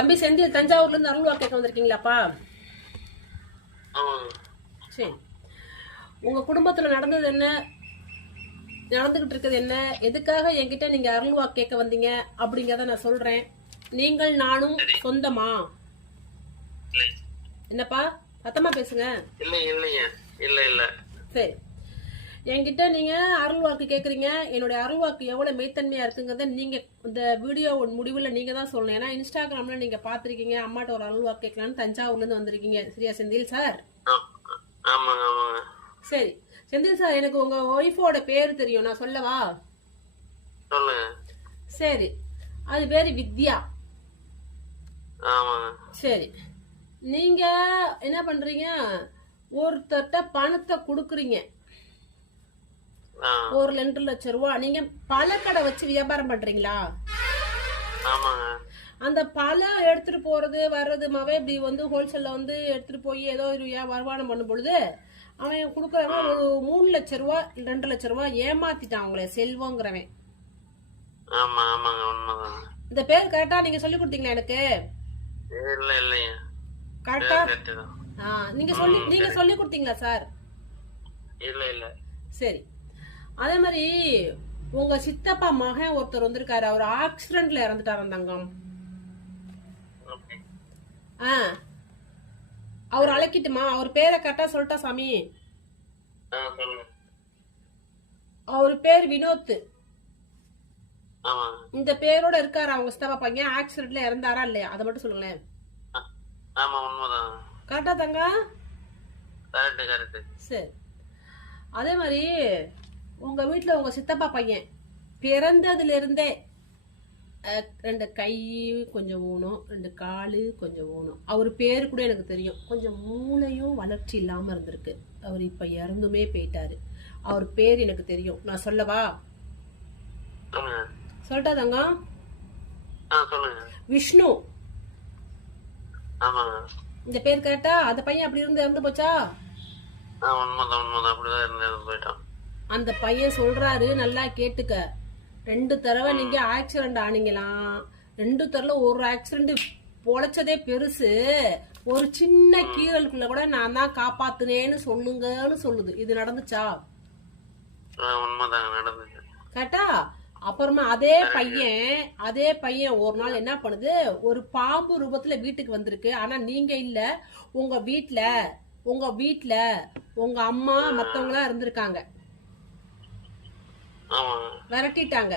தம்பி செந்தில், தஞ்சாவூர்ல இருந்து அருள்வா கேட்க வந்திருக்கீங்களாப்பா? சரி, உங்க குடும்பத்துல நடந்தது என்ன, நடந்துகிட்டு இருக்குது என்ன, எதுக்காக என்கிட்ட நீங்க அருள்வா கேட்க வந்தீங்க அப்படிங்கறத நான் சொல்றேன். நீங்கள் நானும் சொந்தமா? என்னப்பா சத்தமா பேசுங்க. சரி, என்கிட்ட நீங்க அருள்வாக்கு கேக்குறீங்க. என்னுடைய அருள்வாக்கு எவ்வளவு மெய்த்தன்மையா இருக்குங்கிறத நீங்க இந்த வீடியோ முடிவுல நீங்க தான் சொல்லணும். ஏன்னா இன்ஸ்டாகிராம்ல நீங்க பாத்திருக்கீங்க, அம்மாட்ட ஒரு அருள்வாக்கு கேட்கலான்னு தஞ்சாவூர்ல இருந்து வந்திருக்கீங்க. சரியா செந்தில் சார்? சரி செந்தில் சார், எனக்கு உங்க ஒய்ஃபோட பேரு தெரியும், நான் சொல்லவா? சரி, அது பேரு வித்யா. சரி, நீங்க என்ன பண்றீங்க, ஒருத்தர்ட்ட பணத்தை குடுக்குறீங்க, ஒரு 2 லட்சம் ரூபாய். நீங்க பழக்கடை வச்சு வியாபாரம் பண்றீங்களா? அந்த பழம் எடுத்துட்டு போறது வர்றதுமாவே இப்படி வந்து ஹோல்சேல்ல வந்து எடுத்துட்டு போய் ஏதோ ஒரு வருமானம் பண்ணும் பொழுது அவன் குடுக்கறவன் ஒரு 3 லட்சம் ரூபாய் 2 லட்சம் ரூபாய் ஏமாத்திட்டான் உங்களை, செல்வங்கிறவன். இந்த பேர் கரெக்டா நீங்க சொல்லி கொடுத்தீங்களா எனக்கு? கரெக்டா நீங்க சொல்லி கொடுத்தீங்களா சார்? சரி, அதே மாதிரி உங்க சித்தப்பா மகன் ஒருத்தர் வந்திருக்காரு, அவர் ஆக்சிடென்ட்ல இறந்துட்டாரு தங்கம். அவர் அழைக்கட்டுமா? அவர் பேரை கரெக்டா சொல்லிட்டா சாமி? அவர் பேர் வினோத். இந்த பேரோட இருக்காரு அவங்க சித்தப்பா பையன். ஆக்சிடென்ட்ல இறந்தாரா இல்லையா, அதை மட்டும் சொல்லுங்களேன். கரெக்டா தங்க? சரி, அதே மாதிரி உங்க வீட்டுல உங்க சித்தப்பா பையன் பிறந்ததுல இருந்தே 2 கை கொஞ்சம் ஊனும், 2 காலு கொஞ்சம் ஊனும். அவர் பேரு கூட எனக்கு தெரியும். கொஞ்சம் மூளையும் வளர்ச்சி இல்லாம இருந்திருக்கு. அவர் இப்ப இறந்துமே போயிட்டாரு. அவர் பேர் எனக்கு தெரியும், நான் சொல்லவா? சொல்லிட்டா தங்க? விஷ்ணு. இந்த பேர் கரெக்டா? அந்த பையன் அப்படி இருந்து இறந்து போச்சா? அந்த பையன் சொல்றாரு, நல்லா கேட்டுக்க, 2 தடவை நீங்க ஆக்சிடென்ட் ஆனீங்களாம். 2 தடவை ஒரு ஆக்சிடென்ட் பொழைச்சதே பெருசு, ஒரு சின்ன கீரலுக்குள்ள கூட நான் தான் காப்பாத்துனேன்னு சொல்லுங்கன்னு சொல்லுது. இது நடந்துச்சா? கரெக்டா? அப்புறமா அதே பையன் ஒரு நாள் என்ன பண்ணுது, ஒரு பாம்பு ரூபத்துல வீட்டுக்கு வந்திருக்கு. ஆனா நீங்க இல்ல, உங்க வீட்டுல உங்க அம்மா மத்தவங்க எல்லாம் இருந்திருக்காங்க, விரட்டிட்டாங்க.